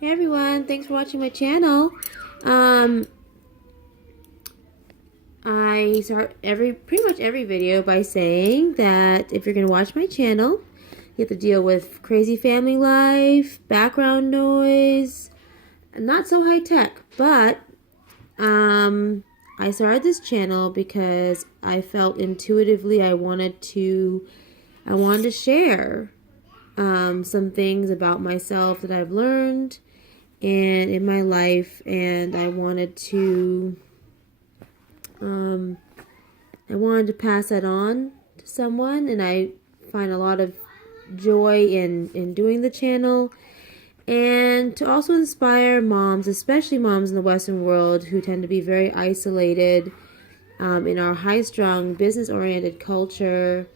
Hey everyone, thanks for watching my channel. I start pretty much every video by saying that if you're gonna watch my channel, you have to deal with crazy family life, background noise, not so high tech, but I started this channel because I felt intuitively I wanted to share some things about myself that I've learned and in my life, and I wanted to pass that on to someone, and I find a lot of joy in doing the channel, and to also inspire moms, especially moms in the Western world who tend to be very isolated in our high-strung, business-oriented culture,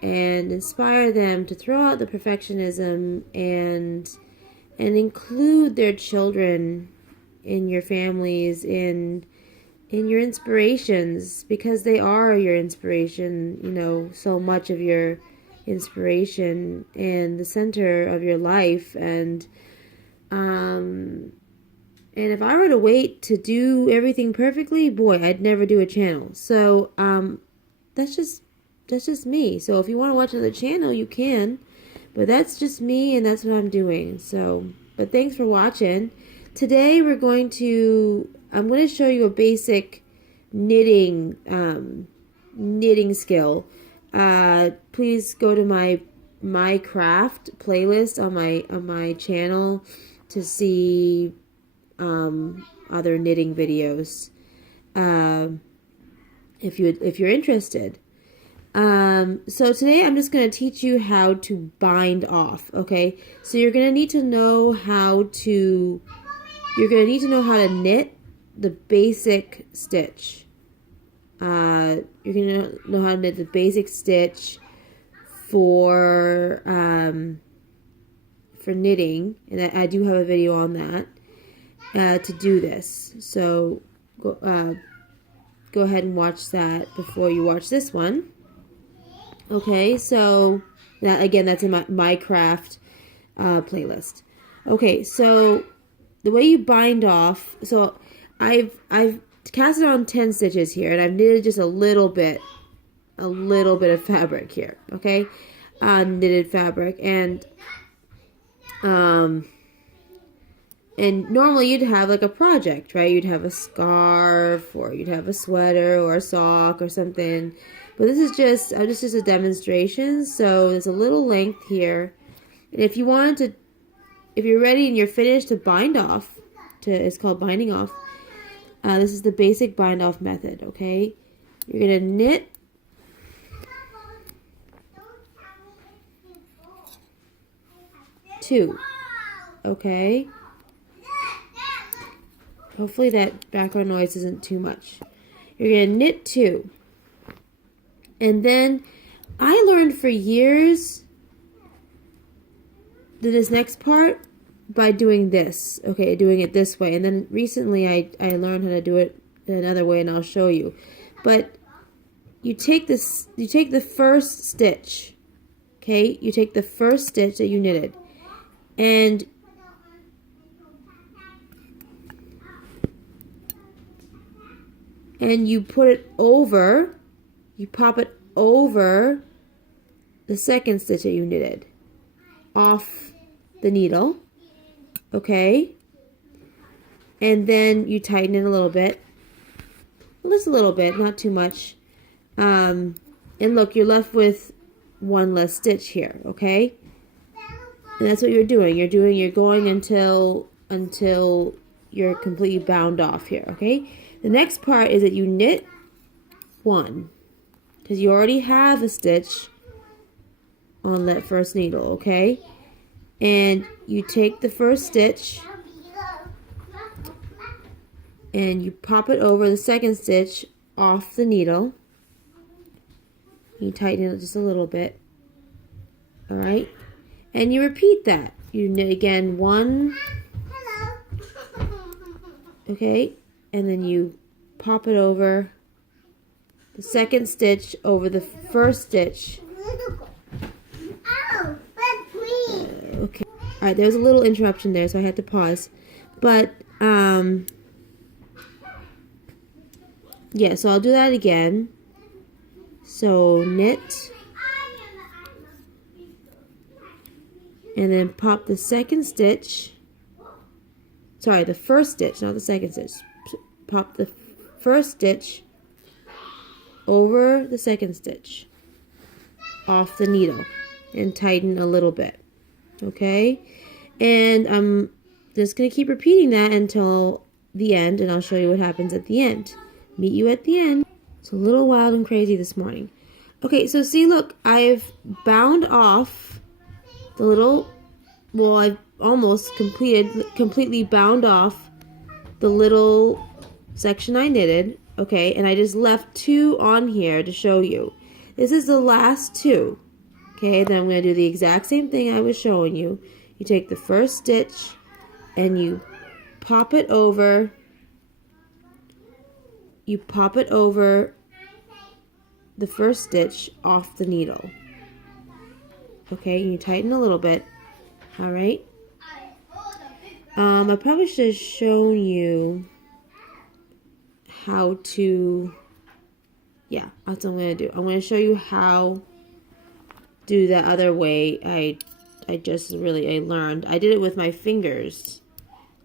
and inspire them to throw out the perfectionism and include their children in your families, in your inspirations, because they are your inspiration, you know, so much of your inspiration and the center of your life. And if I were to wait to do everything perfectly, boy, I'd never do a channel. So that's just me. So if you want to watch another channel, you can. But that's just me, and that's what I'm doing. So, but thanks for watching. Today I'm going to show you a basic knitting skill. Please go to my craft playlist on my channel to see other knitting videos if you're interested. So today I'm just going to teach you how to bind off, okay? So you're going to need to know how to knit the basic stitch. You're going to know how to knit the basic stitch for knitting, and I do have a video on that to do this. So go ahead and watch that before you watch this one. Okay, so that, again, that's in my craft playlist. Okay, so the way you bind off, so I've casted on 10 stitches here, and I've knitted just a little bit of fabric here. Okay, knitted fabric, and normally you'd have like a project, right? You'd have a scarf, or you'd have a sweater or a sock or something. But this is just a demonstration, so there's a little length here. And if you're ready and you're finished to bind off, it's called binding off. This is the basic bind off method, okay? You're gonna knit two, okay? Hopefully that background noise isn't too much. You're gonna knit two. And then I learned for years this next part by doing this, okay, doing it this way. And then recently I learned how to do it another way, and I'll show you. But you take the first stitch, okay? You take the first stitch that you knitted, and you put it over. You pop it over the second stitch that you knitted off the needle, okay? And then you tighten it a little bit, just a little bit, not too much. And look, you're left with one less stitch here, okay? And that's what you're doing. You're going until you're completely bound off here, okay? The next part is that you knit one, because you already have a stitch on that first needle, okay? And you take the first stitch and you pop it over the second stitch off the needle. You tighten it just a little bit, all right? And you repeat that. You knit again one, okay? And then you pop it over the second stitch over the first stitch. Okay. Alright, there was a little interruption there, so I had to pause. But, yeah, so I'll do that again. So, knit. And then pop the second stitch. Sorry, the first stitch, not the second stitch. Pop the first stitch over the second stitch off the needle and tighten a little bit. Okay? And I'm just going to keep repeating that until the end, and I'll show you what happens at the end. Meet you at the end. It's a little wild and crazy this morning. Okay, so see, look, I've bound off the little, well, I've almost completely bound off the little section I knitted, okay, and I just left 2 on here to show you. This is the last 2, okay, then I'm going to do the exact same thing I was showing you. You take the first stitch and you pop it over, the first stitch off the needle. Okay, you tighten a little bit. Alright. I probably should have shown you how to, yeah, that's what I'm going to do. I'm going to show you how to do that other way. I learned. I did it with my fingers.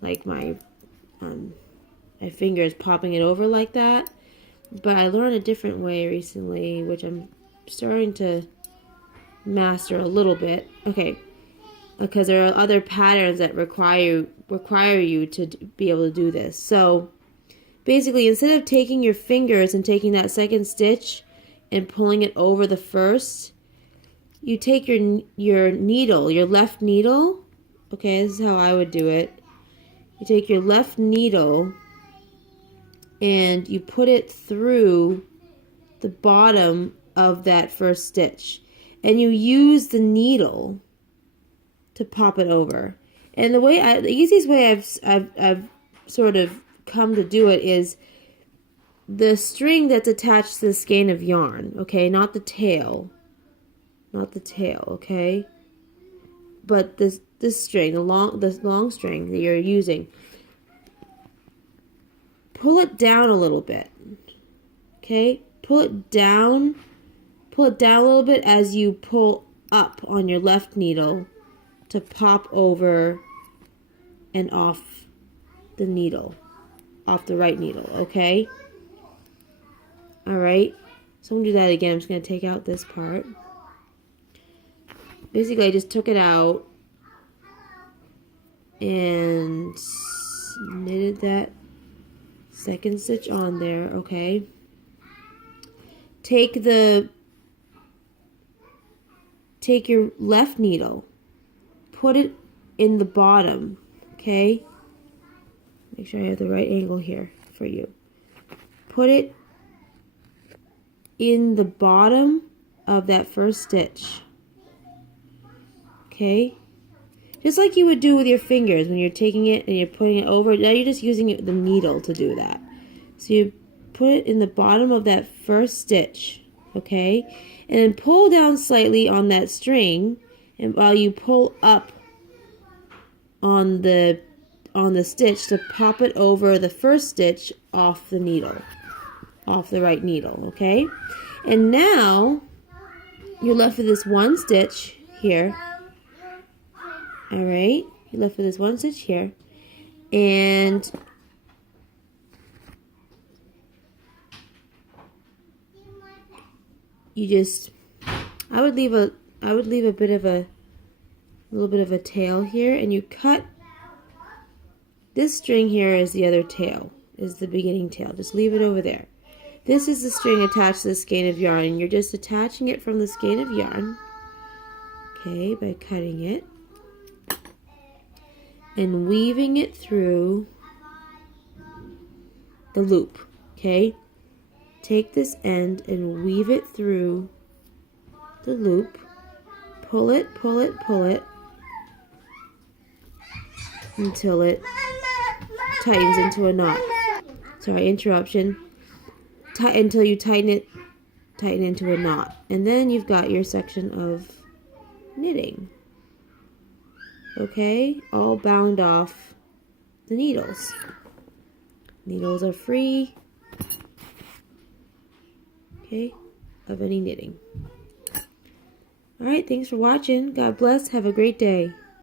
Like my fingers popping it over like that. But I learned a different way recently, which I'm starting to master a little bit. Okay, because there are other patterns that require you to be able to do this. So basically, instead of taking your fingers and taking that second stitch and pulling it over the first, you take your needle, your left needle. Okay, this is how I would do it. You take your left needle and you put it through the bottom of that first stitch. And you use the needle to pop it over. And the easiest way I've sort of come to do it is the string that's attached to the skein of yarn, okay? Not the tail. Not the tail, okay? But this string, the long string that you're using. Pull it down a little bit. Okay? Pull it down a little bit as you pull up on your left needle to pop over and off the needle, off the right needle, okay? Alright, so I'm going to do that again. I'm just going to take out this part. Basically, I just took it out and knitted that second stitch on there, okay? Take your left needle, put it in the bottom, okay? Make sure I have the right angle here for you. Put it in the bottom of that first stitch, okay? Just like you would do with your fingers when you're taking it and you're putting it over. Now you're just using the needle to do that. So you put it in the bottom of that first stitch, okay? And then pull down slightly on that string, and while you pull up on the stitch to pop it over the first stitch off the needle, off the right needle, okay? And now you're left with this one stitch here. Alright, you're left with this one stitch here, and you just, I would leave a little bit of a tail here, and you cut this string here is the other tail, is the beginning tail. Just leave it over there. This is the string attached to the skein of yarn, and you're just attaching it from the skein of yarn, okay, by cutting it and weaving it through the loop, okay? Take this end and weave it through the loop. Pull it, pull it, pull it until it tightens into a knot. Sorry, interruption. Until you tighten into a knot. And then you've got your section of knitting. Okay, all bound off the needles. Needles are free, okay, of any knitting. Alright, thanks for watching. God bless. Have a great day.